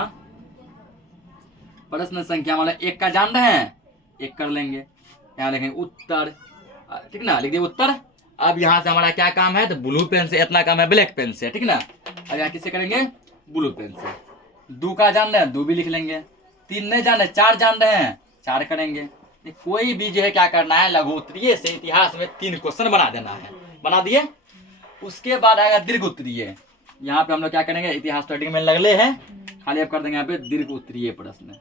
प्रश्न संख्या मतलब 1 का जान रहे हैं, 1 कर लेंगे। यहाँ लिखेंगे उत्तर, ठीक ना, लिख दिए उत्तर। अब यहाँ से हमारा क्या काम है, तो ब्लू पेन से इतना काम है, ब्लैक पेन से, ठीक ना। अब यहाँ किससे करेंगे, ब्लू पेन से। 2 का जान रहे हैं, 2 भी लिख लेंगे। 3 नहीं जान रहे, 4 जान रहे हैं, 4 करेंगे। कोई भी जो है क्या करना है, लघु उत्तरीय से इतिहास में 3 क्वेश्चन बना देना है। बना दिए। उसके बाद आएगा दीर्घ उत्तरीय। यहाँ पे हम लोग क्या करेंगे, इतिहास हेडिंग में लगले हैं, खाली अब कर देंगे यहाँ पे दीर्घ उत्तरीय प्रश्न,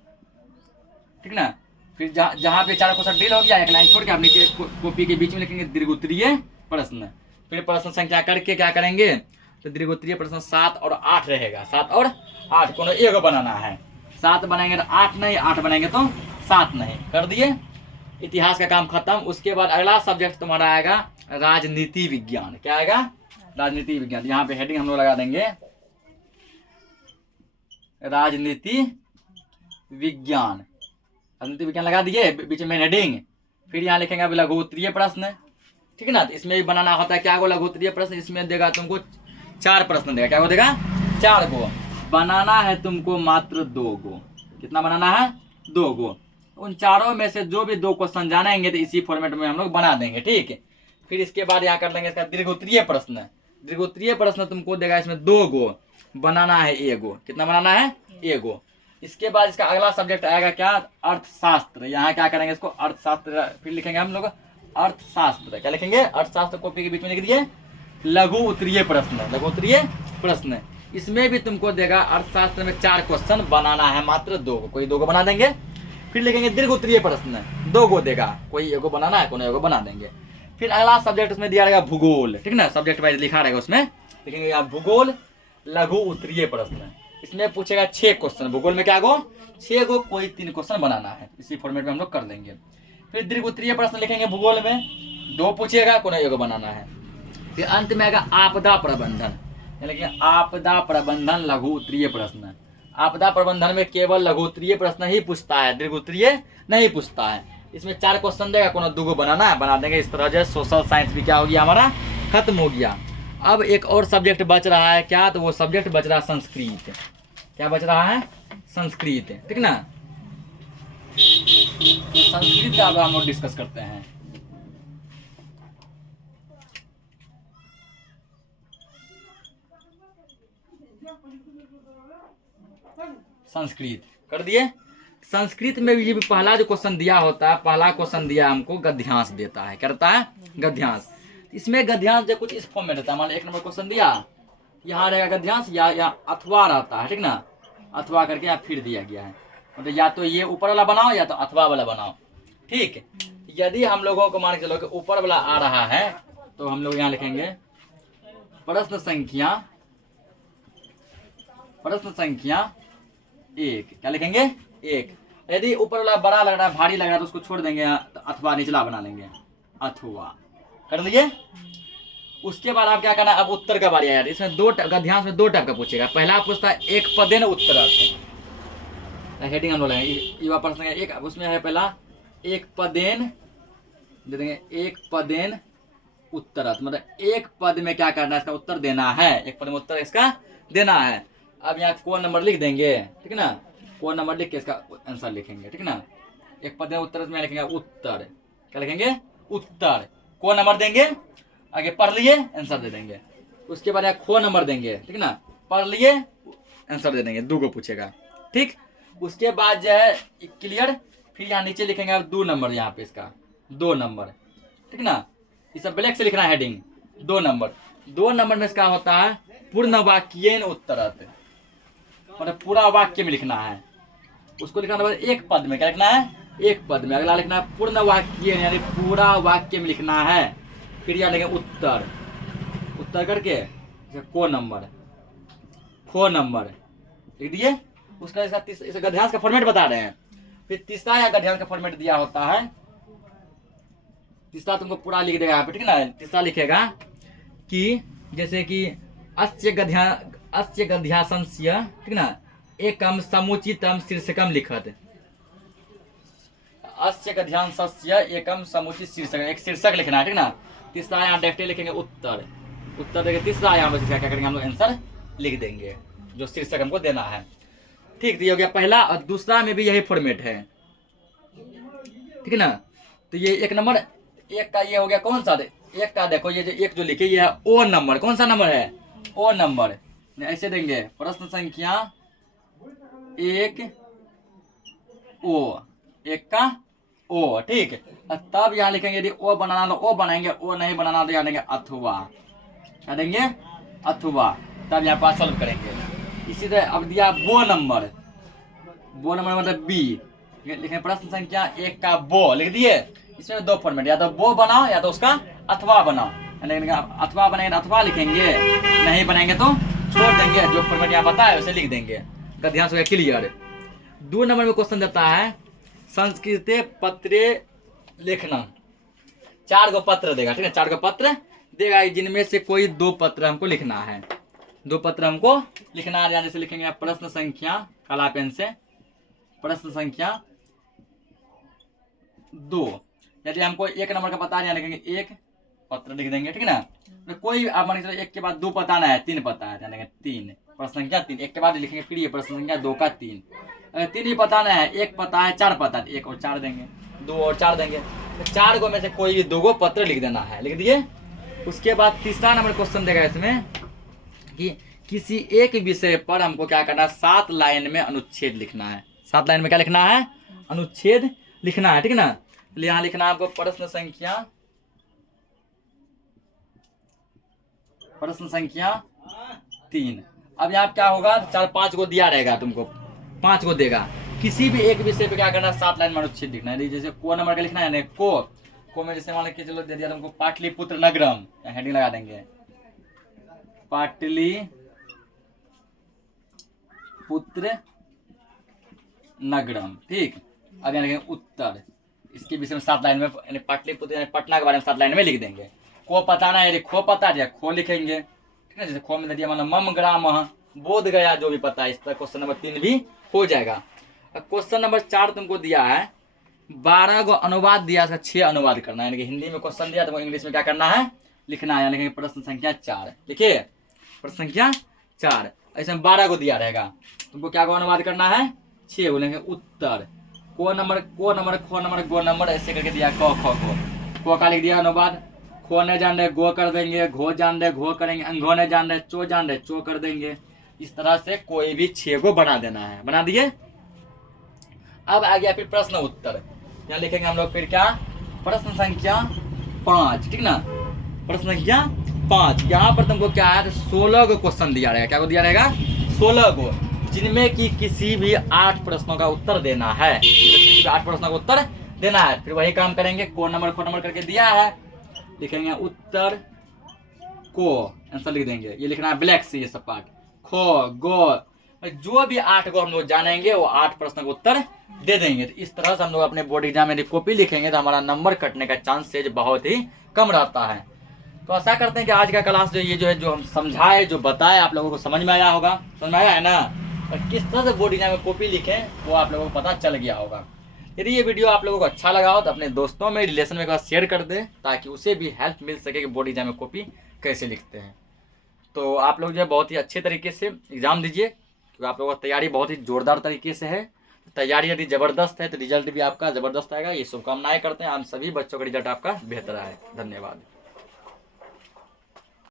ठीक ना। फिर जहाँ पे 4 क्वेश्चन डील हो गया, 1 लाइन छोड़ के आप नीचे कॉपी के बीच में लिखेंगे दीर्घ उत्तरीय प्रश्न। फिर प्रश्न संख्या करके क्या करेंगे, तो दीर्घ उत्तरीय प्रश्न 7 और 8 रहेगा। 7 और 8 कोनो एक बनाना है। 7 बनाएंगे तो 8 नहीं, 8 बनाएंगे तो 7 नहीं। कर दिए, इतिहास का काम खत्म। उसके बाद अगला सब्जेक्ट तुम्हारा आएगा राजनीति विज्ञान। क्या आएगा, राजनीति विज्ञान। यहाँ पे हेडिंग हम लोग लगा देंगे राजनीति विज्ञान। राजनीति विज्ञान लगा दिए, बीच में हेडिंग। फिर यहाँ लिखेंगे अभी लघु उत्तरीय प्रश्न, ठीक है ना। तो इसमें भी बनाना होता है क्या गो, लघु उत्तरीय प्रश्न। इसमें देगा तुमको 4 प्रश्न देगा। क्या गो देगा, 4 गो। बनाना है तुमको मात्र 2 गो। कितना बनाना है, 2 गो। उन चारों में से जो भी 2 क्वेश्चन जानेंगे तो इसी फॉर्मेट में हम लोग बना देंगे, ठीक है। फिर इसके बाद यहाँ कर लेंगे इसका दीर्घ उत्तरीय प्रश्न। दीर्घ उत्तरीय प्रश्न तुमको देगा इसमें 2 गो, बनाना है 1 गो। कितना बनाना है, 1 गो। इसके बाद इसका अगला सब्जेक्ट आएगा क्या, अर्थशास्त्र। यहाँ क्या करेंगे, इसको अर्थशास्त्र। फिर लिखेंगे हम लोग अर्थशास्त्र। क्या लिखेंगे, अर्थशास्त्र। कॉपी के बीच में लिख दिए लघु उत्तरीय प्रश्न, लघु उत्तरीय प्रश्न। इसमें भी तुमको देगा अर्थशास्त्र में 4 क्वेश्चन, बनाना है मात्र 2 गो। कोई 2 गो बना देंगे। फिर लिखेंगे दीर्घ उत्तरीय प्रश्न, 2 गो देगा। कोई 1 गो बनाना है, कोनो 1 गो बना देंगे। फिर अगला सब्जेक्ट उसमें दिया रहेगा भूगोल, ठीक ना। सब्जेक्ट वाइज लिखा रहेगा उसमें, लिखेंगे यहाँ भूगोल लघु उत्तरीय प्रश्न। इसमें पूछेगा 6 क्वेश्चन। भूगोल में क्या गो, 6 गो, कोई 3 क्वेश्चन बनाना है। इसी फॉर्मेट में हम लोग कर लेंगे। फिर दीर्घ उत्तरीय प्रश्न लिखेंगे भूगोल में, 2 पूछेगा, कोनो 1 गो बनाना है। फिर अंत में आएगा आपदा प्रबंधन, यानी आपदा प्रबंधन लघु उत्तरीय प्रश्न। आपदा प्रबंधन में केवल लघु उत्तरीय प्रश्न ही पूछता है, दीर्घ उत्तरीय नहीं पूछता है। इसमें 4 क्वेश्चन देगा, कोनो 2 गो बनाना है, बना देंगे। इस तरह से सोशल साइंस भी क्या हो गया, हमारा खत्म हो गया। अब एक और सब्जेक्ट बच रहा है क्या, तो वो सब्जेक्ट बच रहा है संस्कृत। क्या बच रहा है, संस्कृत, ठीक ना। तो संस्कृत का अब हम लोग डिस्कस करते हैं। संस्कृत कर दिए। संस्कृत में भी पहला जो क्वेश्चन दिया होता है, पहला क्वेश्चन दिया हमको गद्यांश देता है। करता है गद्यांश। इसमें गद्यांश जो कुछ इस फॉर्म में रहता है। मान लो 1 नंबर क्वेश्चन दिया, यहाँ रहेगा गद्यांश, या अथवा रहता है, ठीक ना। अथवा करके यहाँ फिर दिया गया है, मतलब या तो ये ऊपर वाला बनाओ या तो अथवा वाला बनाओ, ठीक। यदि हम लोगों को मान के चलो कि ऊपर वाला आ रहा है, तो हम लोग यहाँ लिखेंगे प्रश्न संख्या 1। क्या लिखेंगे, 1। यदि ऊपर वाला बड़ा लग रहा है, भारी लग रहा है, तो उसको छोड़ देंगे, तो अथवा निचला बना लेंगे, अथवा। कर दिए। उसके बाद आप क्या करना है, अब उत्तर का बारी आया। इसमें 2 गद्यांश में 2 टाइप का पूछेगा। पहला पूछता है एक पदेन उत्तर, हेडिंग हम लोग लेंगे युवा प्रश्न एक, उसमें है पहला एक पदेन दे देंगे, एक पदेन उत्तरत, मतलब एक पद में क्या करना है, इसका उत्तर देना है, एक पद में उत्तर इसका देना है। अब यहाँ को नंबर लिख देंगे, ठीक है ना, को नंबर लिख के इसका आंसर लिखेंगे, ठीक है ना। एक पद में उत्तर में लिखेंगे उत्तर, क्या लिखेंगे उत्तर, को नंबर देंगे, आगे पढ़ लिए आंसर दे देंगे। उसके बाद यहाँ खो नंबर देंगे, ठीक है ना, पढ़ लिए आंसर दे देंगे, 2 को पूछेगा, ठीक। उसके बाद जो है क्लियर, फिर यहाँ नीचे लिखेंगे अब 2 नंबर, यहाँ पे इसका 2 नंबर, ठीक ना, ये सब ब्लैक से लिखना है हेडिंग 2 नंबर। 2 नंबर में इसका होता है पूर्ण वाक्येन उत्तरत, मतलब पूरा वाक्य में लिखना है, उसको लिखना है एक पद में, क्या लिखना है एक पद में। अगला लिखना है पूर्ण वाक्य यानी पूरा वाक्य में लिखना है। फिर यहाँ लिखेंगे उत्तर, उत्तर करके को नंबर, खो नंबर लिख दिए। उसका इस गद्यांश का फॉर्मेट बता रहे हैं। फिर तीसरा या गद्यांश का फॉर्मेट दिया होता है, तीसरा तुमको पूरा लिख देगा यहाँ पे, ठीक है ना। तीसरा लिखेगा कि जैसे कि अस्य गद्यांशस्य, ठीक ना, एकम समुचितम शीर्षकम लिखत, अस्य गद्यांशस्य एकम समुचित शीर्षक, एक शीर्षक लिखना है, ठीक ना। तीसरा यहाँ डायरेक्टली लिखेंगे उत्तर, उत्तर देंगे। तीसरा यहाँ पर क्या करेंगे हम लोग आंसर लिख देंगे जो शीर्षक हमको देना है, ठीक। तो ये हो गया पहला। और दूसरा में भी यही फॉर्मेट है, ठीक है ना। तो ये एक नंबर, एक का ये हो गया कौन सा, एक का देखो ये जो एक जो लिखे ये है ओ नंबर, कौन सा नंबर है ओ नंबर, ऐसे देंगे प्रश्न संख्या 1 ओ, एक का ओ, ठीक। तब यहाँ लिखेंगे यदि ओ बनाना तो ओ बनाएंगे, ओ नहीं बनाना तो यहाँ देंगे अथवा, क्या देंगे अथवा, तब यहाँ पास सॉल्व करेंगे। इसी तरह अब दिया बो नंबर, बो नंबर मतलब बी, लिखेंगे प्रश्न संख्या 1 का बो लिख दिए। इसमें 2 फॉर्मेट, या तो बो बनाओ या तो उसका अथवा बनाओ, अथवा बनाएंगे तो अथवा लिखेंगे, नहीं बनाएंगे तो छोड़ देंगे, जो फॉर्मेट यहाँ बताया वैसे लिख देंगे। गद्यांश हो गया क्लियर। 2 नंबर में क्वेश्चन देता है संस्कृत पत्रे लिखना, 4 गो पत्र देगा, ठीक है, 4 गो पत्र देगा, जिनमें से कोई 2 पत्र हमको लिखना है, 2 पत्र हमको लिखना है। जैसे लिखेंगे प्रश्न संख्या, काला पेन से प्रश्न संख्या 2, यदि हमको 1 नंबर का पता नहीं लिखेंगे 1 पत्र लिख देंगे, ठीक है ना। तो कोई आप मान लीजिए 1 के बाद 2 पता ना है, 3 पता है, यानी 3 प्रश्न संख्या 3, 1 के बाद लिखेंगे फिर ये प्रश्न संख्या 2 का 3। अगर 3 भी पता ना है, 1 पता है 4 पता है, 1 और 4 देंगे, 2 और 4 देंगे, तो 4 गो में से कोई भी 2 गो पत्र लिख देना है, लिख दिए। उसके बाद तीसरा नंबर क्वेश्चन देगा इसमें कि किसी एक विषय पर हमको क्या करना है, 7 लाइन में अनुच्छेद लिखना है, 7 लाइन में क्या लिखना है अनुच्छेद लिखना है, ठीक है ना। यहाँ लिखना है आपको प्रश्न संख्या 3। अब यहाँ क्या होगा, 4-5 गो दिया रहेगा तुमको, 5 गो देगा, किसी भी एक विषय पे क्या करना है 7 लाइन में अनुच्छेद लिखना है। जैसे को नंबर का लिखना है, को में जैसे मान के चलो दे दिया तुमको पाटलिपुत्र नगरम, हेडिंग लगा देंगे पाटलिपुत्र नगरम, ठीक। अब यहाँ लिखेंगे उत्तर, इसके विषय में 7 लाइन में, पाटलिपुत्र यानी पटना के बारे में 7 लाइन में लिख देंगे। को पता ना है, खो पता है, खो लिखेंगे, ठीक है। जैसे खो में दिया मतलब मम ग्राम बोध गया, जो भी पता है। इस तरह क्वेश्चन नंबर 3 भी हो जाएगा। क्वेश्चन नंबर 4 तुमको दिया है 12 गो अनुवाद दिया, इसका 6 अनुवाद करना है, यानी कि हिंदी में क्वेश्चन दिया तो इंग्लिश में क्या करना है लिखना है। लिखेंगे प्रश्न संख्या 4, लिखिए प्रश्न संख्या 4, ऐसे 12 गो दिया रहेगा, तुमको क्या गो अनुवाद करना है 6 बोलेंगे। उत्तर को नंबर खो नंबर गो नंबर ऐसे करके दिया, को का लिख दिया अनुवाद, खो नहीं जान रहे गो कर देंगे, घो जान रहे घो करेंगे, अंघो नहीं जान रहे चो जान रहे चो कर देंगे। इस तरह से कोई भी 6 गो बना देना है, बना दिए। अब आ गया फिर प्रश्न उत्तर, यहाँ लिखेंगे हम लोग फिर क्या प्रश्न संख्या 5, ठीक ना, प्रश्न संख्या 5। यहाँ पर तुमको क्या है 16 गो क्वेश्चन दिया रहेगा, क्या को दिया रहेगा 16 गो, जिनमें कि किसी भी 8 प्रश्नों का उत्तर देना है, 8 प्रश्नों का उत्तर देना है। फिर वही काम करेंगे, को नंबर खो नंबर करके दिया है, लिखेंगे उत्तर को, आंसर लिख देंगे। ये लिखना है ब्लैक से, ये सब पार्ट खो गो, जो भी 8 गो हम लोग जानेंगे वो 8 प्रश्न का उत्तर दे देंगे। तो इस तरह से हम लोग अपने बोर्ड एग्जाम में कॉपी लिखेंगे तो हमारा नंबर कटने का चांसेज बहुत ही कम रहता है। तो आशा करते हैं कि आज का क्लास जो ये जो है जो हम समझाए जो बताए आप लोगों को समझ में आया होगा, समझ में आया है ना। और किस तरह से बोर्ड एग्जाम में कॉपी लिखें वो आप लोगों को पता चल गया होगा। यदि ये वीडियो आप लोगों को अच्छा लगा हो तो अपने दोस्तों में, रिलेशन में एक बार शेयर कर दें, ताकि उसे भी हेल्प मिल सके कि बोर्ड एग्जाम में कॉपी कैसे लिखते हैं। तो आप लोग जो है बहुत ही अच्छे तरीके से एग्ज़ाम दीजिए, क्योंकि आप लोगों की तैयारी बहुत ही जोरदार तरीके से है। तैयारी यदि ज़बरदस्त है तो रिजल्ट भी आपका ज़बरदस्त आएगा। ये शुभकामनाएं करते हैं, हम सभी बच्चों का रिजल्ट आपका बेहतर आए। धन्यवाद।